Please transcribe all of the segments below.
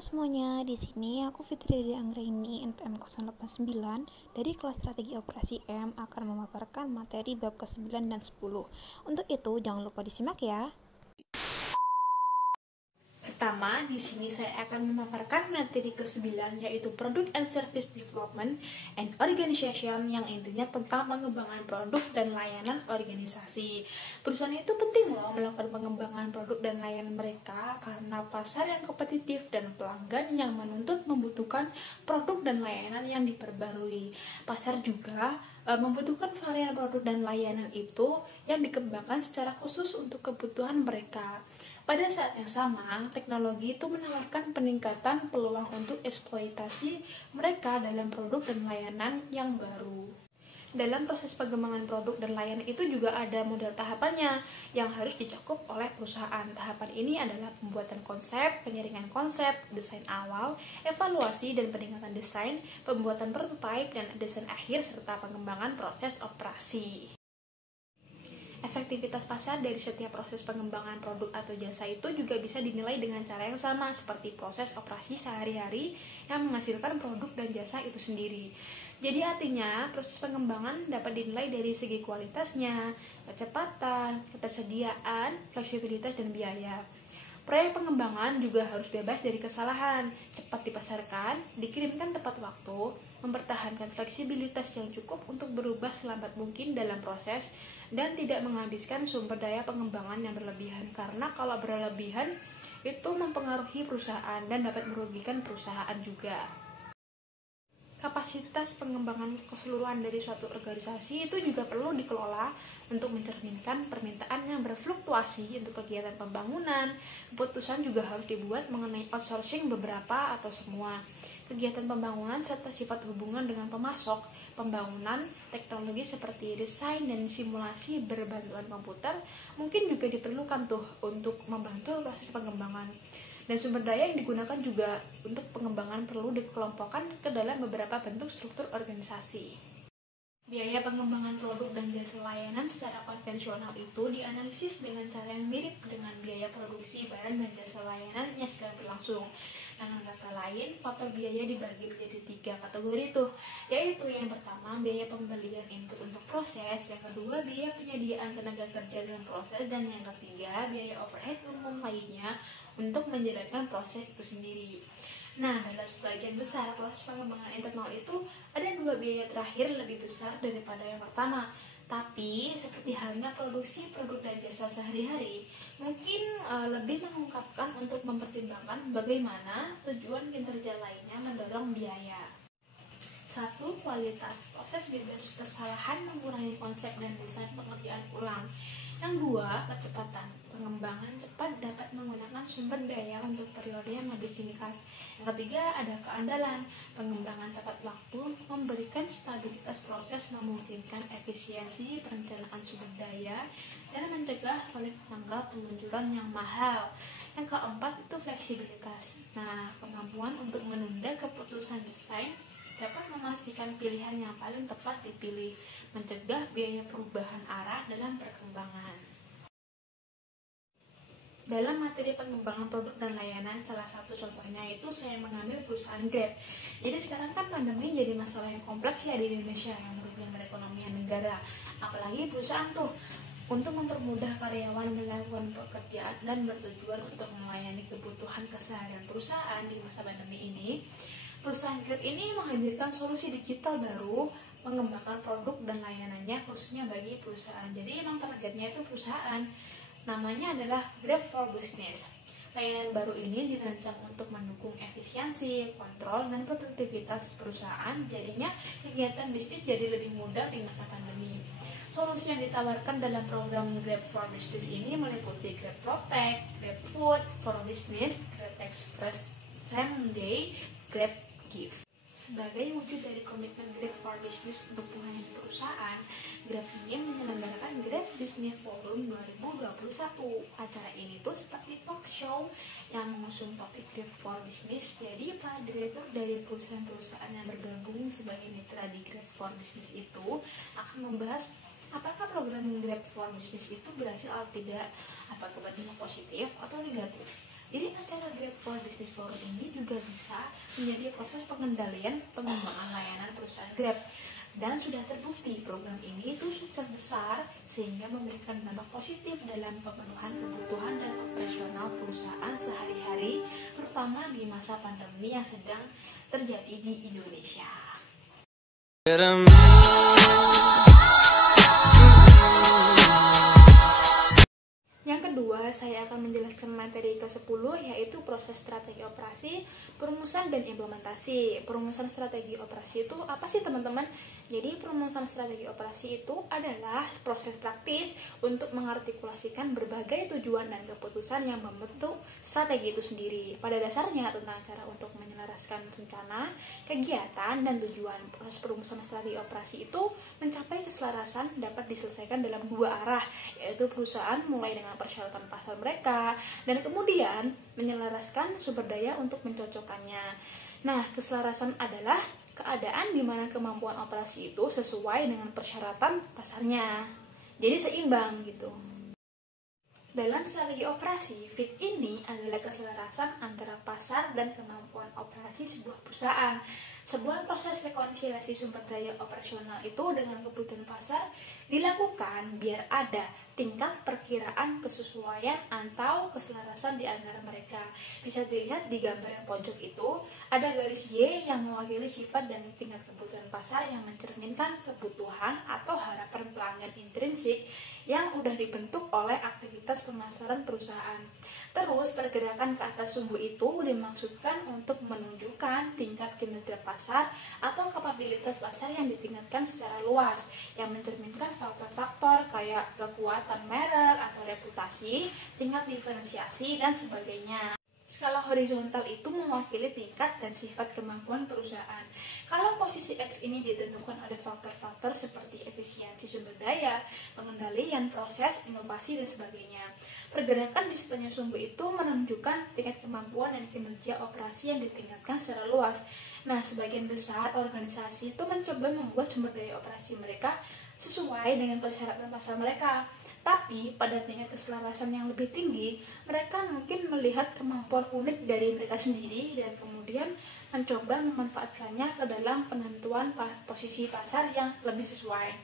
semuanya, di sini aku Fitri dari Anggraini NPM 089 dari kelas strategi operasi M akan memaparkan materi bab ke-9 dan 10. Untuk itu, jangan lupa disimak ya. Pertama, di sini saya akan memaparkan materi ke-9 yaitu Product and Service Development and Organization yang intinya tentang pengembangan produk dan layanan organisasi. Perusahaan itu penting loh melakukan pengembangan produk dan layanan mereka karena pasar yang kompetitif dan pelanggan yang menuntut membutuhkan produk dan layanan yang diperbarui. Pasar juga membutuhkan varian produk dan layanan itu yang dikembangkan secara khusus untuk kebutuhan mereka. Pada saat yang sama, teknologi itu menawarkan peningkatan peluang untuk eksploitasi mereka dalam produk dan layanan yang baru. Dalam proses pengembangan produk dan layanan itu juga ada model tahapannya yang harus dicakup oleh perusahaan. Tahapan ini adalah pembuatan konsep, penyaringan konsep, desain awal, evaluasi dan peningkatan desain, pembuatan prototipe dan desain akhir, serta pengembangan proses operasi. Efektivitas pasar dari setiap proses pengembangan produk atau jasa itu juga bisa dinilai dengan cara yang sama seperti proses operasi sehari-hari yang menghasilkan produk dan jasa itu sendiri. Jadi artinya proses pengembangan dapat dinilai dari segi kualitasnya, kecepatan, ketersediaan, fleksibilitas, dan biaya. Proyek pengembangan juga harus bebas dari kesalahan, cepat dipasarkan, dikirimkan tepat waktu, mempertahankan fleksibilitas yang cukup untuk berubah selambat mungkin dalam proses, dan tidak menghabiskan sumber daya pengembangan yang berlebihan, karena kalau berlebihan itu mempengaruhi perusahaan dan dapat merugikan perusahaan juga. Kapasitas pengembangan keseluruhan dari suatu organisasi itu juga perlu dikelola untuk mencerminkan permintaan yang berfluktuasi untuk kegiatan pembangunan. Keputusan juga harus dibuat mengenai outsourcing beberapa atau semua kegiatan pembangunan serta sifat hubungan dengan pemasok pembangunan. Teknologi seperti desain dan simulasi berbantuan komputer mungkin juga diperlukan tuh untuk membantu proses pengembangan. Dan sumber daya yang digunakan juga untuk pengembangan perlu dikelompokkan ke dalam beberapa bentuk struktur organisasi. Biaya pengembangan produk dan jasa layanan secara konvensional itu dianalisis dengan cara yang mirip dengan biaya produksi barang dan jasa layanan yang sedang berlangsung. Dengan kata lain, faktor biaya dibagi menjadi 3 kategori tuh, yaitu yang pertama biaya pembelian input untuk proses, yang kedua biaya penyediaan tenaga kerja dalam proses, dan yang ketiga biaya overhead umum lainnya untuk menjalankan proses itu sendiri. Nah, dalam sebagian besar proses pengembangan internal itu ada 2 biaya terakhir lebih besar daripada yang pertama. Tapi seperti halnya produksi produk dan jasa sehari-hari, mungkin lebih mengungkapkan untuk mempertimbangkan bagaimana tujuan kinerja lainnya mendorong biaya. 1. Kualitas. Proses bebas kesalahan mengurangi konsep dan desain pengerjaan ulang. Yang 2. Kecepatan. Pengembangan cepat dapat menggunakan sumber daya untuk periode yang lebih singkat. Yang ketiga ada keandalan. Pengembangan tepat waktu memberikan stabilitas proses, memungkinkan efisiensi perencanaan sumber daya, dan mencegah sulit menangkap peluncuran yang mahal. Yang keempat itu fleksibilitas. Nah, kemampuan untuk menunda keputusan desain dapat memastikan pilihan yang paling tepat dipilih, mencegah biaya perubahan arah dalam perkembangan. Dalam materi pengembangan produk dan layanan, salah satu contohnya itu saya mengambil perusahaan Grab. Jadi sekarang kan pandemi jadi masalah yang kompleks ya di Indonesia yang merugikan perekonomian negara. Apalagi perusahaan tuh untuk mempermudah karyawan melakukan pekerjaan dan bertujuan untuk melayani kebutuhan keseharian perusahaan di masa pandemi ini. Perusahaan Grab ini menghadirkan solusi digital baru, mengembangkan produk dan layanannya khususnya bagi perusahaan. Jadi emang targetnya itu perusahaan. Namanya adalah Grab for Business. Layanan baru ini dirancang untuk mendukung efisiensi, kontrol, dan produktivitas perusahaan. Jadinya kegiatan bisnis jadi lebih mudah di masa pandemi. Solusi yang ditawarkan dalam program Grab for Business ini meliputi Grab Protect, Grab Food for Business, Grab Express Same Day, Grab Gift. Sebagai wujud dari komitmen Grab for Business untuk melayani perusahaan, Grab ini menyelenggarakan Grab Business Forum 2021. Acara ini tuh seperti talk show yang mengusung topik Grab for Business. Jadi para direktur dari perusahaan-perusahaan yang bergabung sebagai mitra di Grab for Business itu akan membahas apakah program Grab for Business itu berhasil atau tidak, apakah berdampak positif atau negatif. Jadi acara Grab for Business Forum ini juga bisa menjadi proses pengendalian pengembangan layanan perusahaan Grab. Dan sudah terbukti program ini itu sukses besar sehingga memberikan dampak positif dalam pemenuhan kebutuhan dan operasional perusahaan sehari-hari, terutama di masa pandemi yang sedang terjadi di Indonesia. Yang kedua, saya akan menjelaskan materi ke-10, yaitu proses strategi operasi, perumusan, dan implementasi. Perumusan strategi operasi itu apa sih, teman-teman? Jadi, perumusan strategi operasi itu adalah proses praktis untuk mengartikulasikan berbagai tujuan dan keputusan yang membentuk strategi itu sendiri. Pada dasarnya, tentang cara untuk menyelaraskan rencana, kegiatan, dan tujuan. Proses perumusan strategi operasi itu mencapai keselarasan dapat diselesaikan dalam dua arah, yaitu perusahaan mulai dengan persyaratan pasar mereka dan kemudian menyelaraskan sumber daya untuk mencocokkannya. Nah, keselarasan adalah keadaan di mana kemampuan operasi itu sesuai dengan persyaratan pasarnya. Jadi seimbang gitu. Dalam strategi operasi, fit ini adalah keselarasan antara pasar dan kemampuan operasi sebuah perusahaan. Sebuah proses rekonsiliasi sumber daya operasional itu dengan kebutuhan pasar dilakukan biar ada tingkat perkiraan kesesuaian atau keselarasan di antara mereka. Bisa dilihat di gambar yang pojok itu, ada garis Y yang mewakili sifat dan tingkat kebutuhan pasar yang mencerminkan kebutuhan atau harapan pelanggan intrinsik yang sudah dibentuk oleh aktivitas pemasaran perusahaan. Terus, pergerakan ke atas sumbu itu dimaksudkan untuk menunjukkan tingkat kinerja pasar atau kapabilitas pasar yang ditingkatkan secara luas, yang mencerminkan faktor-faktor kayak kekuatan merek atau reputasi, tingkat diferensiasi, dan sebagainya. Skala horizontal itu mewakili tingkat dan sifat kemampuan perusahaan. Kalau posisi X ini ditentukan oleh faktor-faktor seperti efisiensi sumber daya, pengendalian proses, inovasi, dan sebagainya. Pergerakan di sepanjang sumbu itu menunjukkan tingkat kemampuan dan kinerja operasi yang ditingkatkan secara luas. Nah, sebagian besar organisasi itu mencoba membuat sumber daya operasi mereka sesuai dengan persyaratan pasar mereka. Tapi pada tingkat keselarasan yang lebih tinggi, mereka mungkin melihat kemampuan unik dari mereka sendiri dan kemudian mencoba memanfaatkannya ke dalam penentuan posisi pasar yang lebih sesuai.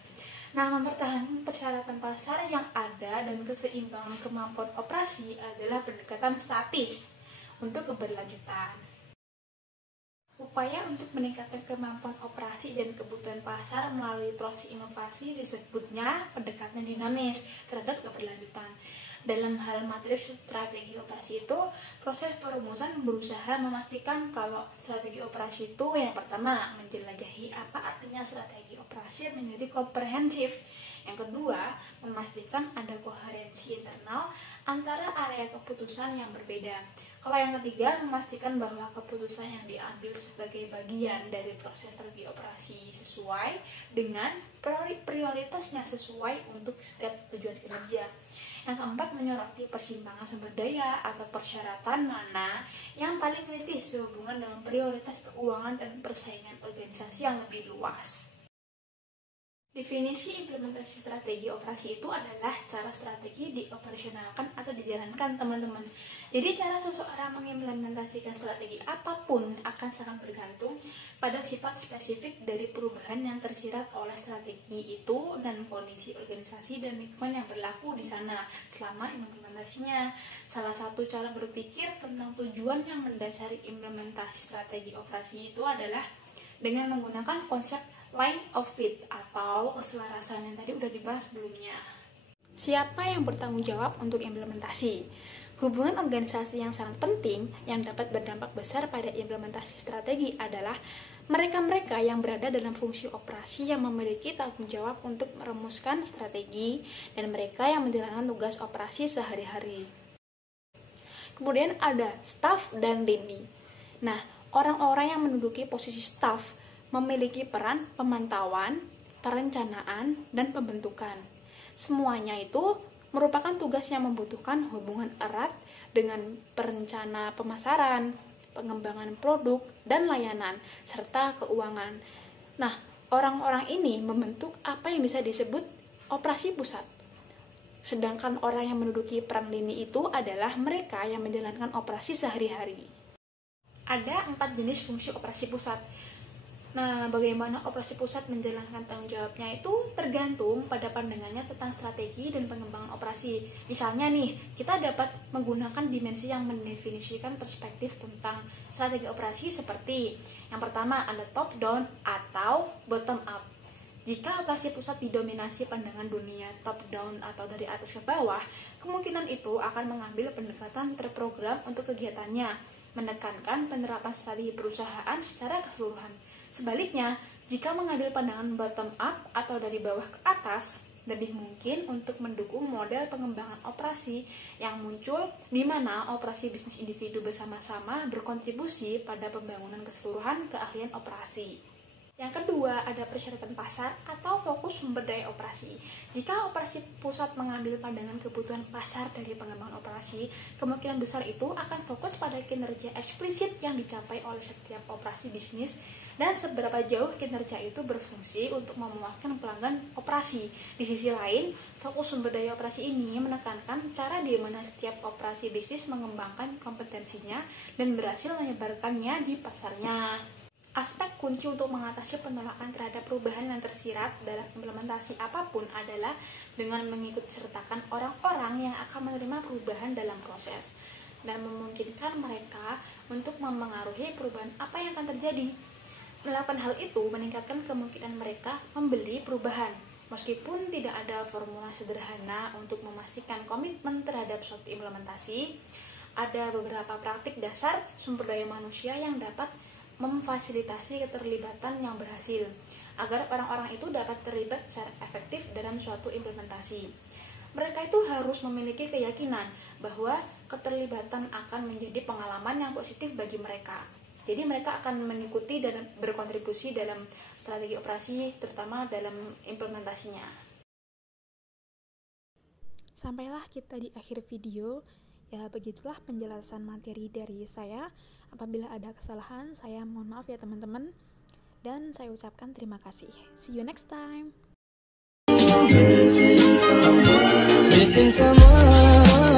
Nah, mempertahankan persyaratan pasar yang ada dan keseimbangan kemampuan operasi adalah pendekatan statis untuk keberlanjutan. Upaya untuk meningkatkan kemampuan operasi dan kebutuhan pasar melalui proses inovasi disebutnya pendekatan dinamis terhadap keberlanjutan. Dalam hal matriks strategi operasi itu, proses perumusan berusaha memastikan kalau strategi operasi itu yang pertama, menjelajahi apa artinya strategi operasi menjadi komprehensif. Yang kedua, memastikan ada koherensi internal antara area keputusan yang berbeda. Kalau yang ketiga, memastikan bahwa keputusan yang diambil sebagai bagian dari proses strategi operasi sesuai dengan prioritasnya sesuai untuk setiap tujuan kinerja. Yang keempat, menyoroti persimpangan sumber daya atau persyaratan mana yang paling kritis sehubungan dengan prioritas keuangan dan persaingan organisasi yang lebih luas. Definisi implementasi strategi operasi itu adalah cara strategi dioperasionalkan atau dijalankan, teman-teman. Jadi cara seseorang mengimplementasikan strategi apapun akan sangat bergantung pada sifat spesifik dari perubahan yang tersirat oleh strategi itu dan kondisi organisasi dan lingkungan yang berlaku di sana selama implementasinya. Salah satu cara berpikir tentang tujuan yang mendasari implementasi strategi operasi itu adalah dengan menggunakan konsep line of fit atau keselarasan yang tadi udah dibahas sebelumnya. Siapa yang bertanggung jawab untuk implementasi? Hubungan organisasi yang sangat penting yang dapat berdampak besar pada implementasi strategi adalah mereka-mereka yang berada dalam fungsi operasi yang memiliki tanggung jawab untuk merumuskan strategi dan mereka yang menjalankan tugas operasi sehari-hari. Kemudian ada staff dan lini. Nah, orang-orang yang menduduki posisi staff memiliki peran pemantauan, perencanaan, dan pembentukan. Semuanya itu merupakan tugas yang membutuhkan hubungan erat dengan perencana pemasaran, pengembangan produk dan layanan, serta keuangan. Nah, orang-orang ini membentuk apa yang bisa disebut operasi pusat. Sedangkan orang yang menduduki peran lini itu adalah mereka yang menjalankan operasi sehari-hari. Ada 4 jenis fungsi operasi pusat. Nah, bagaimana operasi pusat menjalankan tanggung jawabnya itu tergantung pada pandangannya tentang strategi dan pengembangan operasi. Misalnya nih, kita dapat menggunakan dimensi yang mendefinisikan perspektif tentang strategi operasi seperti yang pertama ada top down atau bottom up. Jika operasi pusat didominasi pandangan dunia top down atau dari atas ke bawah, kemungkinan itu akan mengambil pendekatan terprogram untuk kegiatannya, menekankan penerapan strategi perusahaan secara keseluruhan. Sebaliknya, jika mengambil pandangan bottom up atau dari bawah ke atas, lebih mungkin untuk mendukung model pengembangan operasi yang muncul di mana operasi bisnis individu bersama-sama berkontribusi pada pembangunan keseluruhan keahlian operasi. Yang kedua, ada persyaratan pasar atau fokus sumber daya operasi. Jika operasi pusat mengambil pandangan kebutuhan pasar dari pengembangan operasi, kemungkinan besar itu akan fokus pada kinerja eksplisit yang dicapai oleh setiap operasi bisnis dan seberapa jauh kinerja itu berfungsi untuk memuaskan pelanggan operasi. Di sisi lain, fokus sumber daya operasi ini menekankan cara di mana setiap operasi bisnis mengembangkan kompetensinya dan berhasil menyebarkannya di pasarnya. Aspek kunci untuk mengatasi penolakan terhadap perubahan yang tersirat dalam implementasi apapun adalah dengan mengikut sertakan orang-orang yang akan menerima perubahan dalam proses dan memungkinkan mereka untuk memengaruhi perubahan apa yang akan terjadi. Melakukan hal itu meningkatkan kemungkinan mereka membeli perubahan. Meskipun tidak ada formula sederhana untuk memastikan komitmen terhadap suatu implementasi, ada beberapa praktik dasar sumber daya manusia yang dapat memfasilitasi keterlibatan yang berhasil, agar orang-orang itu dapat terlibat secara efektif dalam suatu implementasi. Mereka itu harus memiliki keyakinan bahwa keterlibatan akan menjadi pengalaman yang positif bagi mereka. Jadi mereka akan mengikuti dan berkontribusi dalam strategi operasi, terutama dalam implementasinya. Sampailah kita di akhir video. Ya, begitulah penjelasan materi dari saya. Apabila ada kesalahan, saya mohon maaf ya teman-teman. Dan saya ucapkan terima kasih. See you next time. Missing someone.